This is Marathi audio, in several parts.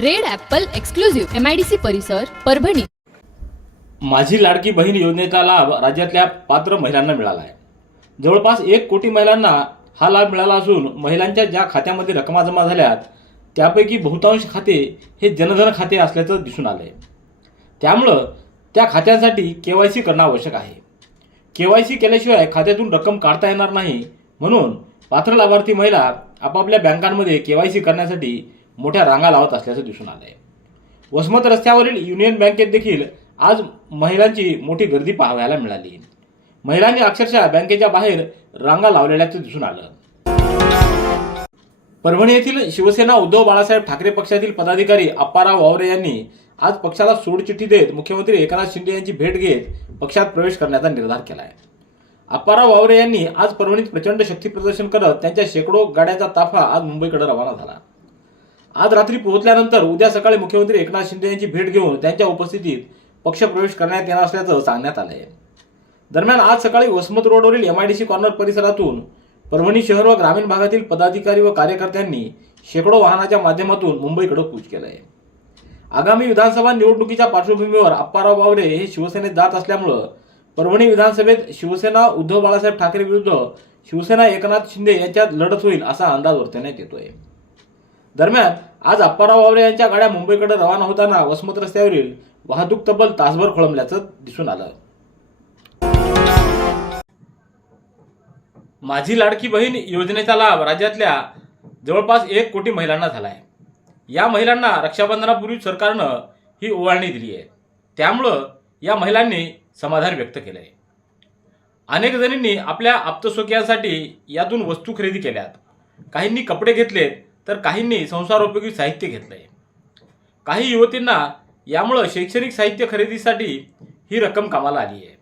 Red Apple exclusive MIDC परिसर परभणी. माझी लाडकी बहीण योजनेचा लाभ राज्यातल्या पात्र महिलांना मिळाला आहे. जवळपास एक कोटी महिलांना हा लाभ मिळाला असून महिलांच्या ज्या खात्यामध्ये रकमा जमा झाल्यात त्यापैकी बहुतांश खाते हे जनधन खाते असल्याचं दिसून आलं आहे त्यामुळं त्या खात्यांसाठी के वाय सी करणं आवश्यक आहे. के वाय सी केल्याशिवाय खात्यातून रक्कम काढता येणार नाही म्हणून पात्र लाभार्थी महिला आपापल्या बँकांमध्ये के वाय सी करण्यासाठी मोठ्या रांगा लावत असल्याचं दिसून आलंय. वसमत रस्त्यावरील युनियन बँकेत देखील आज महिलांची मोठी गर्दी पाहायला मिळाली. महिलांनी अक्षरशः बँकेच्या बाहेर रांगा लावलेल्याचं दिसून आलं. परभणी येथील शिवसेना उद्धव बाळासाहेब ठाकरे पक्षातील पदाधिकारी अप्पाराव वावरे यांनी आज पक्षाला सोडचिठ्ठी देत मुख्यमंत्री एकनाथ शिंदे यांची भेट घेत पक्षात प्रवेश करण्याचा निर्धार केला आहे अप्पाराव वावरे यांनी आज परभणीत प्रचंड शक्ती प्रदर्शन करत त्यांच्या शेकडो गाड्यांचा ताफा आज मुंबईकडे रवाना झाला. आज रात्री पोहोचल्यानंतर उद्या सकाळी मुख्यमंत्री एकनाथ शिंदे यांची भेट घेऊन त्यांच्या उपस्थितीत पक्षप्रवेश करण्यात येणार असल्याचं सांगण्यात आलं आहे दरम्यान आज सकाळी वसमत रोडवरील एमआयडीसी कॉर्नर परिसरातून परभणी शहर व ग्रामीण भागातील पदाधिकारी व कार्यकर्त्यांनी शेकडो वाहनाच्या माध्यमातून मुंबईकडे कूच केलं आहे आगामी विधानसभा निवडणुकीच्या पार्श्वभूमीवर अप्पाराव बावरे हे शिवसेनेत जात असल्यामुळं परभणी विधानसभेत शिवसेना उद्धव बाळासाहेब ठाकरे विरुद्ध शिवसेना एकनाथ शिंदे यांच्यात लढत होईल असा अंदाज वर्तवण्यात येतोय. दरम्यान आज अप्पाराव वावरे यांच्या गाड्या मुंबईकडे रवाना होताना वसमत रस्त्यावरील वाहतूक तब्बल तासभर खोळंबल्याचं दिसून आलं. माझी लाडकी बहीण योजनेचा लाभ राज्यातल्या जवळपास एक कोटी महिलांना झाला आहे या महिलांना रक्षाबंधनापूर्वी सरकारनं ही ओवाळणी दिली आहे. त्यामुळं या महिलांनी समाधान व्यक्त केलं आहे अनेक जणींनी आपल्या आप्तस्वकीयांसाठी यातून वस्तू खरेदी केल्यात. काहींनी कपडे घेतलेत तर काहींनी संसारोपयोगी साहित्य घेतलंय. काही युवतींना यामुळं शैक्षणिक साहित्य खरेदीसाठी ही रक्कम कामाला आली आहे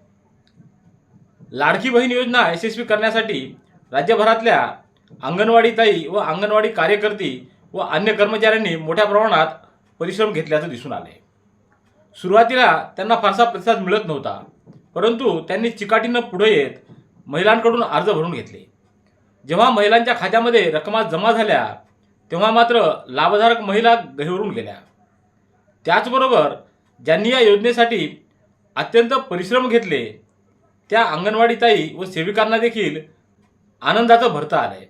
लाडकी बहीण योजना यशस्वी करण्यासाठी राज्यभरातल्या अंगणवाडी ताई व अंगणवाडी कार्यकर्ती व अन्य कर्मचाऱ्यांनी मोठ्या प्रमाणात परिश्रम घेतल्याचं दिसून आले सुरुवातीला त्यांना फारसा प्रतिसाद मिळत नव्हता परंतु त्यांनी चिकाटीनं पुढे येत महिलांकडून अर्ज भरून घेतले. जेव्हा महिलांच्या खात्यामध्ये रकमा जमा झाल्या तेव्हा मात्र लाभधारक महिला गहिवरून गेल्या. त्याचबरोबर ज्यांनी या योजनेसाठी अत्यंत परिश्रम घेतले त्या अंगणवाडी ताई व सेविकांना देखील आनंदाचं भरतं आलंय.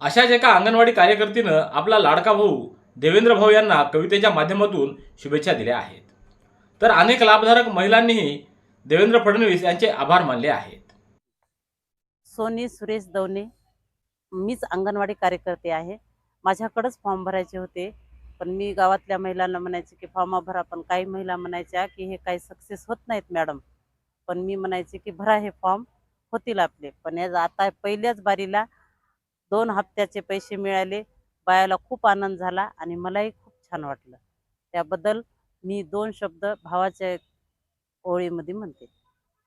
अशाच एका अंगणवाडी कार्यकर्तीनं आपला लाडका भाऊ देवेंद्र भाऊ यांना कवितेच्या माध्यमातून शुभेच्छा दिल्या आहेत. तर अनेक लाभधारक महिलांनीही देवेंद्र फडणवीस यांचे आभार मानले आहेत. सोनी सुरेश दवने मीच अंगणवाडी कार्यकर्ते आहे. माझ्याकडंच फॉर्म भरायचे होते. पण मी गावातल्या महिलांना म्हणायचे की फॉर्म भरा पण काही महिला म्हणायच्या की हे काही सक्सेस होत नाहीत मॅडम पण मी म्हणायचे की भरा हे फॉर्म होतील आपले. पण या आता पहिल्याच बारीला दोन हप्त्याचे पैसे मिळाले. बायाला खूप आनंद झाला आणि मलाही खूप छान वाटलं. त्याबद्दल मी दोन शब्द भावाच्या ओळीमध्ये म्हणते.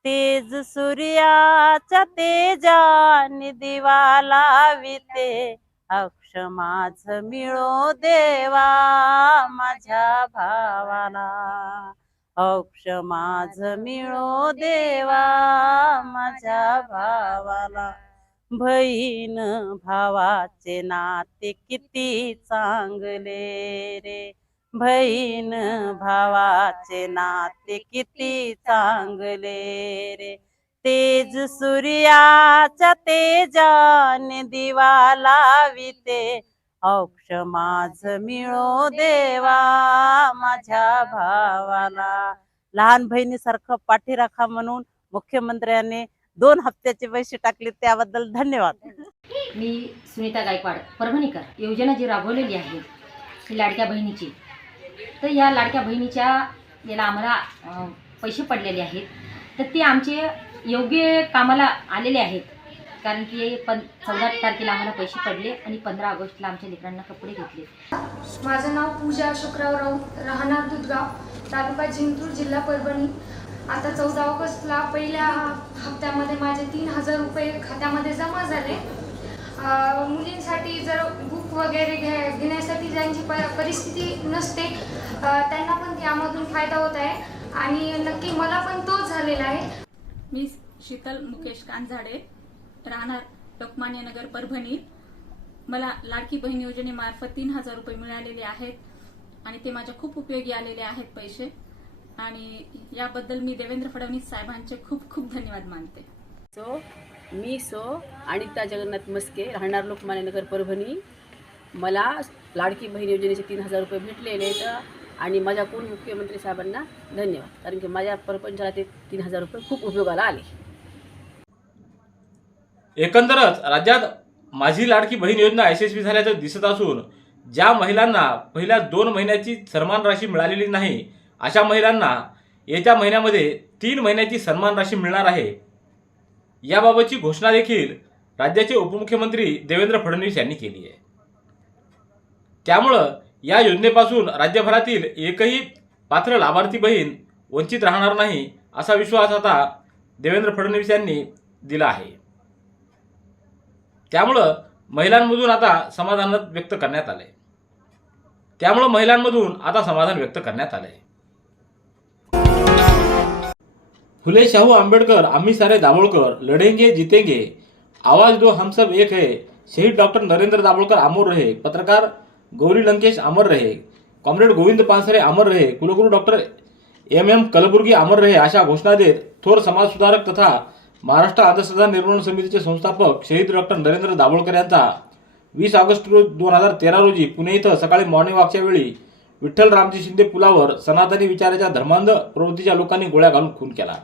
तेज सूर्याच्या तेजाने दिवा लाविते अक्ष माझ मिळो देवा माझ्या भावाला. अक्ष माझ मिळो देवा माझ्या भावाला. बहीण भावाचे नाते किती चांगले रे. बहीण भावाचे नाते किती चांगले रे. तेज सूर्याच्या तेजाने दिवा लाविते. औक्ष माझ मिळो देवा माझ्या भावाला. लहान बहिणीसारखं पाठी राखा म्हणून मुख्यमंत्र्यांनी दोन हप्त्याचे पैसे टाकले त्याबद्दल धन्यवाद. मी सुनीता गायकवाड परभणीकर योजना जी राबवलेली आहे ही लाडक्या बहिणीची. तर या लाडक्या बहिणीच्या याला आम्हाला पैसे पडलेले आहेत. तर ते आमचे योग्य कामाला आलेले आहेत. कारण की पण चौदा तारखेला आम्हाला पैसे पडले आणि पंधरा ऑगस्टला आमच्या लेकरांना कपडे घेतले. माझं नाव पूजा शुक्राव राऊत राहणार दुधगाव तालुका जिंतूर जिल्हा परभणी. आता चौदा ऑगस्टला पहिल्या हप्त्यामध्ये माझे तीन हजार रुपये खात्यामध्ये जमा झाले. मुलींसाठी जर बुक वगैरे घ्या घेण्यासाठी ज्यांची प परिस्थिती नसते त्यांना पण त्यामधून फायदा होत आहे. आणि नक्की मला पण तो झालेला आहे. मी शीतल मुकेश कांझाडे राहणार लोकमान्य नगर परभणी. मला लाडकी बहीण योजनेमार्फत तीन हजार रुपये मिळालेले आहेत आणि ते माझ्या खूप उपयोगी आलेले आहेत पैसे. आणि याबद्दल मी देवेंद्र फडणवीस साहेबांचे खूप खूप धन्यवाद मानते. सो मी सो अनिता जगन्नाथ मस्के राहणार लोकमान्य नगर परभणी. मला लाडकी बहीण योजनेचे तीन हजार रुपये भेटलेले आहेत. आणि माझ्या पूर्ण मुख्यमंत्री साहेबांना धन्यवाद. कारण की माझ्या परपंचाला ते तीन हजार रुपये खूप उपयोगाला आले. एकंदरच राज्यात माझी लाडकी बहीण योजना यशस्वी झाल्याचं दिसत असून ज्या महिलांना पहिल्या दोन महिन्याची सन्मान राशी मिळालेली नाही अशा महिलांना येत्या महिन्यामध्ये तीन महिन्याची सन्मान राशी मिळणार आहे. याबाबतची घोषणा देखील राज्याचे उपमुख्यमंत्री देवेंद्र फडणवीस यांनी केली आहे. त्यामुळं या योजनेपासून राज्यभरातील एकही पात्र लाभार्थी बहीण वंचित राहणार नाही असा विश्वास आता देवेंद्र फडणवीस यांनी दिला आहे. त्यामुळं महिलांमधून आता समाधान व्यक्त करण्यात आलंय. त्यामुळं महिलांमधून आता समाधान व्यक्त करण्यात आलंय. फुले शाहू आंबेडकर आम्ही सारे दाभोळकर लढेंगे जितेंगे आवाज दो हम सब एक है शहीद डॉक्टर नरेंद्र दाभोळकर आमोर रहे पत्रकार गौरी लंकेश अमर रहे कॉम्रेड गोविंद पानसरे अमर रहे कुलगुरू डॉक्टर एम एम कलबुर्गी अमर रहे अशा घोषणा देत थोर समाजसुधारक तथा महाराष्ट्र अंधश्रद्धा निर्माण समितीचे संस्थापक शहीद डॉक्टर नरेंद्र दाभोळकर यांचा वीस ऑगस्ट रोज दोन हजार तेरा रोजी पुणे इथं सकाळी मॉर्निंग वॉकच्या वेळी विठ्ठल रामजी शिंदे पुलावर सनातनी विचाराच्या धर्मांध प्रवृत्तीच्या लोकांनी गोळ्या घालून खून केला.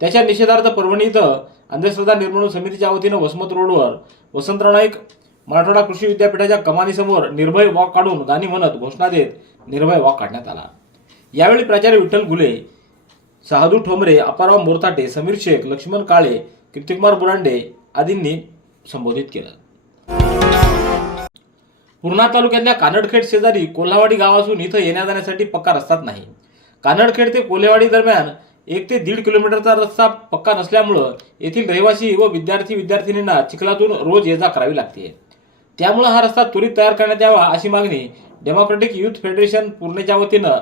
त्याच्या निषेधार्थ परभणी इथं अंधश्रद्धा निर्माण समितीच्या वतीनं वसमत रोडवर वसंतराव नाईक मराठवाडा कृषी विद्यापीठाच्या कमानीसमोर निर्भय वॉक काढून गाणी म्हणत घोषणा देत निर्भय वॉक काढण्यात आला. यावेळी प्राचार्य विठ्ठल घुले शहादू ठोंबरे अपाराव मोरताटे समीर शेख लक्ष्मण काळे कीर्तिकुमार बुरांडे आदींनी संबोधित केलं. पूर्णा तालुक्यातल्या कानडखेड शेजारी कोल्हावाडी गाव असून इथं येण्या जाण्यासाठी पक्का रस्ताच नाही. कानडखेड ते कोल्हेवाडी दरम्यान एक ते दीड किलोमीटरचा रस्ता पक्का नसल्यामुळं येथील रहिवासी व विद्यार्थी विद्यार्थिनींना चिखलातून रोज ये जा करावी लागते त्यामुळं हा रस्ता त्वरित तयार करण्यात यावा अशी मागणी डेमोक्रेटिक युथ फेडरेशन पूर्णेच्या वतीनं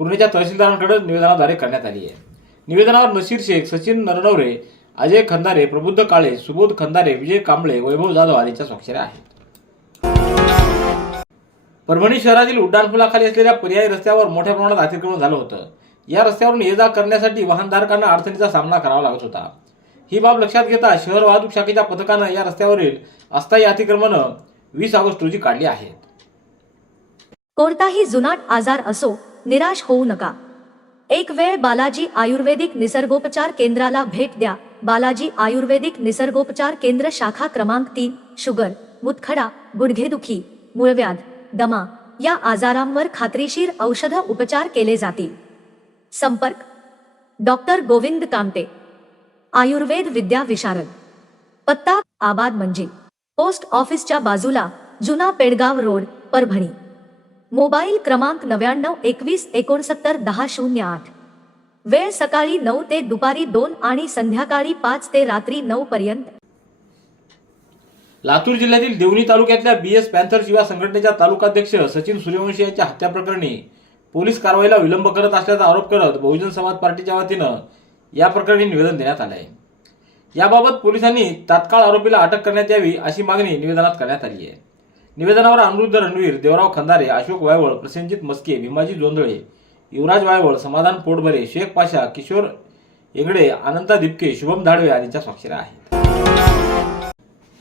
पूर्णेच्या तहसीलदारांकडे निवेदनाद्वारे करण्यात आली आहे. निवेदनावर नसीर शेख सचिन नरनवरे अजय खंदारे प्रबुद्ध काळे सुबोध खंदारे विजय कांबळे वैभव जाधव आदींच्या स्वाक्षऱ्या आहेत. परभणी शहरातील उड्डाणपुलाखाली असलेल्या पर्यायी रस्त्यावर मोठ्या प्रमाणात अतिक्रमण झालं होतं. या रस्त्यावरून ये जा करण्यासाठी वाहनधारकांना अडचणीचा सामना करावा लागत होता. ही बाब लक्षात घेता शहर वाहतूक शाखेच्या पथकानं या रस्त्यावरील अस्थायी अतिक्रमणं वीस ऑगस्ट रोजी काढली आहेत. कोणताही जुनाट आजार असो निराश होऊ नका. एक वेळ बालाजी आयुर्वेदिक निसर्गोपचार केंद्राला भेट द्या. बालाजी आयुर्वेदिक निसर्गोपचार केंद्र शाखा क्रमांक तीन शुगर मुतखडा गुडघेदुखी मूळव्याध दमा या आजारांवर खात्रीशीर औषध उपचार केले जातील. संपर्क डॉक्टर गोविंद कामते. आयुर्वेद विद्या विशारद. पत्ता आबाद म्हणजे पोस्ट ऑफिसच्या बाजूला जुना पेडगाव रोड परभणी. मोबाईल क्रमांक नव्याण्णव एकवीस एकोणसत्तर दहा शून्य आठ. वेळ सकाळी नऊ ते दुपारी दोन आणि संध्याकाळी पाच ते रात्री नऊ पर्यंत. लातूर जिल्ह्यातील देवणी तालुक्यातल्या बी एस पॅन्थर्स युवा संघटनेच्या तालुकाध्यक्ष सचिन सूर्यवंशी यांच्या हत्या प्रकरणी पोलीस कारवाईला विलंब करत असल्याचा आरोप करत बहुजन समाज पार्टीच्या वतीनं या प्रकरणी निवेदन देण्यात आलं आहे. याबाबत पोलिसांनी तात्काळ आरोपीला अटक करण्यात यावी अशी मागणी निवेदनात करण्यात आली आहे. निवेदनावर अनिरुद्ध रणवीर देवराव खंदारे अशोक वायवळ प्रसेनजित मस्के भीमाजी जोंधळे युवराज वायवळ समाधान पोटभरे शेख पाशा किशोर एंगडे अनंता दिपके शुभम धाडवे यांच्या स्वाक्षऱ्या आहेत.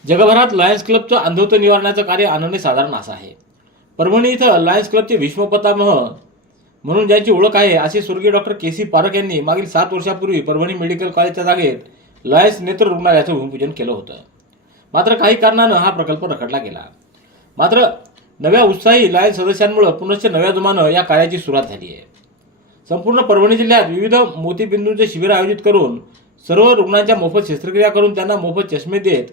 जगभरात लायन्स क्लबचं अंधत्व निवारणाचं कार्य आनंदी साधारण असं आहे. परभणी इथं लायन्स क्लबचे विश्वपतामह म्हणून ज्यांची ओळख आहे असे स्वर्गीय डॉक्टर के सी पारख यांनी मागील सात वर्षापूर्वी परभणी मेडिकल कॉलेजच्या जागेत लॉयन्स नेत्र रुग्णालयाचं भूमिपूजन केलं होतं. मात्र काही कारणानं हा प्रकल्प रखडला गेला. मात्र नव्या उत्साही लायन्स सदस्यांमुळे पुनश्च नव्या जुमानं या कार्याची सुरुवात झाली आहे. संपूर्ण परभणी जिल्ह्यात विविध मोतीबिंदूंचे शिबिर आयोजित करून सर्व रुग्णांच्या मोफत शस्त्रक्रिया करून त्यांना मोफत चष्मे देत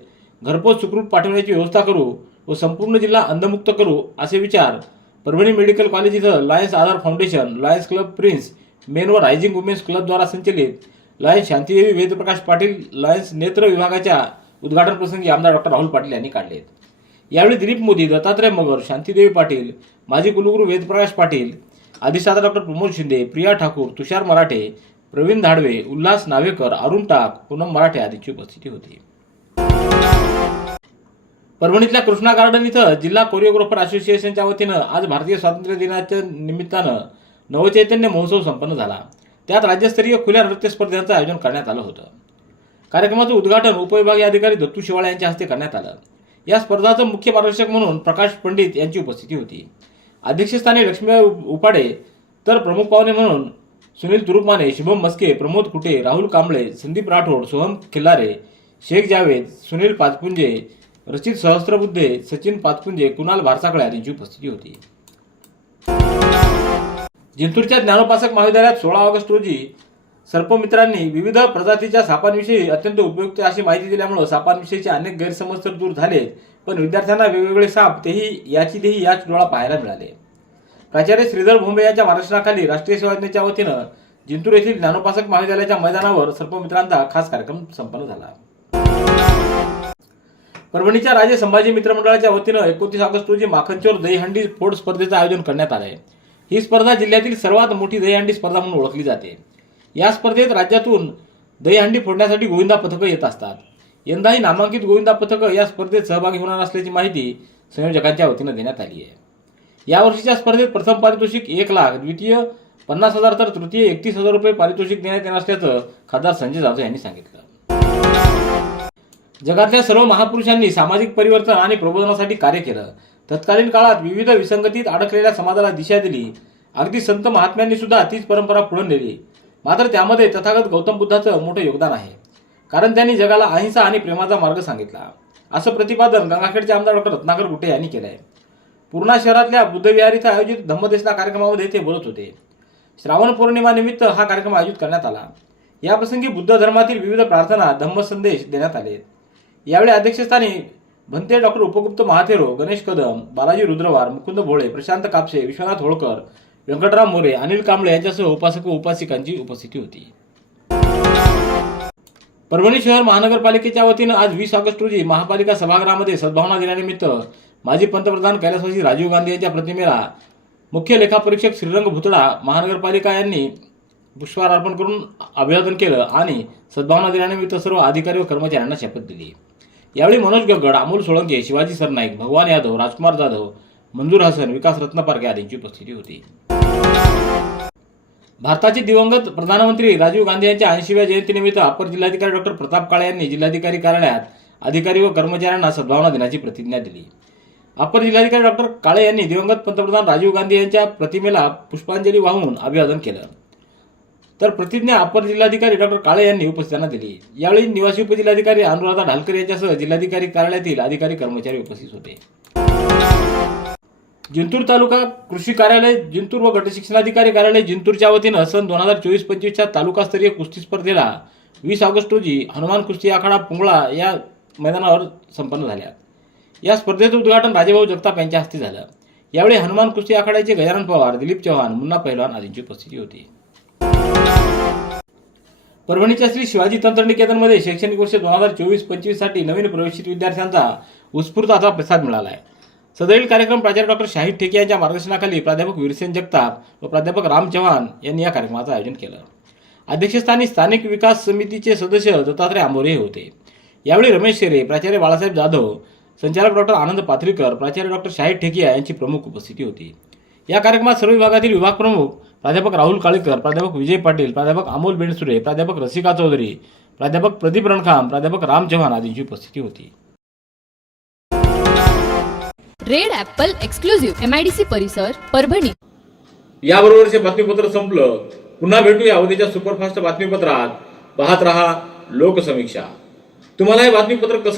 घरपोच सुखरूप पाठवण्याची व्यवस्था करू व संपूर्ण जिल्हा अंधमुक्त करू असे विचार परभणी मेडिकल कॉलेज इथं Lions Aadhar foundation Lions club prince men व रायझिंग वुमेन्स क्लबद्वारा संचलित लायन्स शांतीदेवी वेदप्रकाश पाटील लायन्स नेत्र विभागाच्या उद्घाटन प्रसंगी आमदार डॉक्टर राहुल पाटील यांनी काढले यावेळी दिलीप मोदी दत्तात्रय मगर शांतीदेवी पाटील माजी कुलगुरू वेदप्रकाश पाटील अधिष्ठाता डॉक्टर प्रमोद शिंदे प्रिया ठाकूर तुषार मराठे प्रवीण धाडवे उल्हास नावेकर अरुण टाक पूनम मराठे आदींची उपस्थिती होती. परभणीतल्या कृष्णा गार्डन इथं जिल्हा कोरिओग्राफर असोसिएशनच्या वतीनं आज भारतीय स्वातंत्र्य दिनाच्या निमित्तानं नवचैतन्य महोत्सव संपन्न झाला. त्यात राज्यस्तरीय खुल्या नृत्य स्पर्धेचं आयोजन करण्यात आलं होतं. कार्यक्रमाचं उद्घाटन उपविभागीय अधिकारी दत्तू शिवाळे यांच्या हस्ते करण्यात आलं. या स्पर्धाचं मुख्य पारदर्शक म्हणून प्रकाश पंडित यांची उपस्थिती होती. अध्यक्षस्थानी लक्ष्मीबाई उपाडे तर प्रमुख पाहुणे म्हणून सुनील तुरुपमाने शुभम मस्के प्रमोद कुटे राहुल कांबळे संदीप राठोड सोहम खिल्लारे शेख जावेद सुनील पाचपुंजे रचित सहस्त्रबुद्धे सचिन पाचपुंजे कुणाल भारसाकळे आदींची उपस्थिती होती. जिंतूरच्या ज्ञानोपासक महाविद्यालयात सोळा ऑगस्ट रोजी सर्पमित्रांनी विविध प्रजातीच्या सापांविषयी अत्यंत उपयुक्त अशी माहिती दिल्यामुळे सापांविषयीचे अनेक गैरसमज तर दूर झाले पण विद्यार्थ्यांना वेगवेगळे साप तेही याची देही याच डोळा पाहायला मिळाले. प्राचार्य श्रीधर भोंबे यांच्या मार्गदर्शनाखाली राष्ट्रीय सेवा योजनेच्या वतीनं जिंतूर येथील ज्ञानोपासक महाविद्यालयाच्या मैदानावर सर्पमित्रांचा खास कार्यक्रम संपन्न झाला. परभणीच्या राजे संभाजी मित्रमंडळाच्या वतीनं एकोणतीस ऑगस्ट रोजी माखनचोर दहीहंडी फोड स्पर्धेचं आयोजन करण्यात आलं आहे ही स्पर्धा जिल्ह्यातील सर्वात मोठी दहीहंडी स्पर्धा म्हणून ओळखली जाते. या स्पर्धेत राज्यातून दहीहंडी फोडण्यासाठी गोविंदा पथकं येत असतात. यंदाही नामांकित गोविंदा पथकं या स्पर्धेत सहभागी होणार असल्याची माहिती संयोजकांच्या वतीनं देण्यात आली आहे. यावर्षीच्या स्पर्धेत प्रथम पारितोषिक एक लाख द्वितीय पन्नास हजार तर तृतीय एकतीस हजार रुपये पारितोषिक देण्यात येणार असल्याचं खासदार संजय जाधव यांनी सांगितलं. जगातल्या सर्व महापुरुषांनी सामाजिक परिवर्तन आणि प्रबोधनासाठी कार्य केलं. तत्कालीन काळात विविध विसंगतीत अडकलेल्या समाजाला दिशा दिली. अगदी संत महात्म्यांनी सुद्धा तीच परंपरा पुढे नेली. मात्र त्यामध्ये तथागत गौतम बुद्धाचं मोठं योगदान आहे. कारण त्यांनी जगाला अहिंसा आणि प्रेमाचा मार्ग सांगितला. असं प्रतिपादन गंगाखेडचे आमदार डॉक्टर रत्नाकर गुटे यांनी केलं आहे पूर्णा शहरातल्या बुद्धविहार इथं आयोजित धम्मदेशना कार्यक्रमामध्ये ते बोलत होते. श्रावण पौर्णिमानिमित्त हा कार्यक्रम आयोजित करण्यात आला. याप्रसंगी बुद्ध धर्मातील विविध प्रार्थना धम्म संदेश देण्यात आले. यावेळी अध्यक्षस्थानी भंते डॉक्टर उपगुप्त महाथेरो गणेश कदम बालाजी रुद्रवार मुकुंद भोळे प्रशांत कापसे विश्वनाथ होळकर व्यंकटराम मोरे अनिल कांबळे यांच्यासह उपासक व उपासिकांची उपस्थिती होती. परभणी शहर महानगरपालिकेच्या वतीनं आज वीस ऑगस्ट रोजी महापालिका सभागृहामध्ये सद्भावना दिनानिमित्त माजी पंतप्रधान कैलासवासी राजीव गांधी यांच्या प्रतिमेला मुख्य लेखापरीक्षक श्रीरंग भुतडा महानगरपालिका यांनी पुष्पहार अर्पण करून अभिवादन केलं आणि सद्भावना दिनानिमित्त सर्व अधिकारी व कर्मचाऱ्यांना शपथ दिली. यावेळी मनोज गगड अमोल सोळंके शिवाजी सरनाईक भगवान यादव राजकुमार जाधव मंजूर हसन विकास रत्नपारखे आदींची उपस्थिती होती. भारताचे दिवंगत प्रधानमंत्री राजीव गांधी यांच्या ऐंशीव्या जयंतीनिमित्त अपर जिल्हाधिकारी डॉक्टर प्रताप काळे यांनी जिल्हाधिकारी कार्यालयात अधिकारी व कर्मचाऱ्यांना सद्भावना दिनाची प्रतिज्ञा दिली. अपर जिल्हाधिकारी डॉक्टर काळे यांनी दिवंगत पंतप्रधान राजीव गांधी यांच्या प्रतिमेला पुष्पांजली वाहून अभिवादन केलं. तर प्रतिज्ञा अपर जिल्हाधिकारी डॉक्टर काळे यांनी उपस्थितांना दिली. यावेळी निवासी उपजिल्हाधिकारी अनुराधा ढालकर यांच्यासह जिल्हाधिकारी कार्यालयातील अधिकारी कर्मचारी उपस्थित होते. जिंतूर तालुका कृषी कार्यालय जिंतूर व गटशिक्षणाधिकारी कार्यालय जिंतूरच्या वतीनं सन दोन हजार चोवीस पंचवीसच्या तालुकास्तरीय कुस्ती स्पर्धेला वीस ऑगस्ट रोजी हनुमान कुस्ती आखाडा पुंगळा या मैदानावर संपन्न झाल्या. या स्पर्धेचं उद्घाटन राजेभाऊ जगताप यांच्या हस्ते झालं. यावेळी हनुमान कुस्ती आखाड्याचे गजानन पवार दिलीप चव्हाण मुन्ना पहिलवान आदींची उपस्थिती होती. परभणीच्या श्री शिवाजी तंत्रनिकेतनमध्ये शैक्षणिक वर्ष दोन हजार चोवीस पंचवीससाठी नवीन प्रवेशित विद्यार्थ्यांचा उत्स्फूर्त असा प्रतिसाद मिळाला आहे सदैल कार्यक्रम प्राचार्य डॉक्टर शाहिद ठेके यांच्या मार्गदर्शनाखाली प्राध्यापक वीरसेन जगताप व प्राध्यापक राम चव्हाण यांनी या कार्यक्रमाचं आयोजन केलं. अध्यक्षस्थानी स्थानिक विकास समितीचे सदस्य दत्तात्रय आंबोरे हे होते. यावेळी रमेश शेरे प्राचार्य बाळासाहेब जाधव संचालक डॉक्टर आनंद पाथरीकर प्राचार्य डॉक्टर शाहिद ठेकिया यांची प्रमुख उपस्थिती होती. या कार्यक्रमात सर्व विभागातील विभाग प्रमुख प्राध्यापक राहुल काळेकर प्राध्यापक विजय पाटील प्राध्यापक अमोल बेंडसुरे प्राध्यापक रसिका चौधरी प्राध्यापक प्रदीप रणखाम प्राध्यापक राम चव्हाण आदींची उपस्थिती होती. Red Apple exclusive M I D C परिसर परभणी. याबरोबरचे बातमीपत्र संपलं. पुन्हा भेटूया उद्याच्या सुपरफास्ट बातमीपत्रात. पाहत रहा लोकसमीक्षा. तुम्हाला हे बातमीपत्र कसं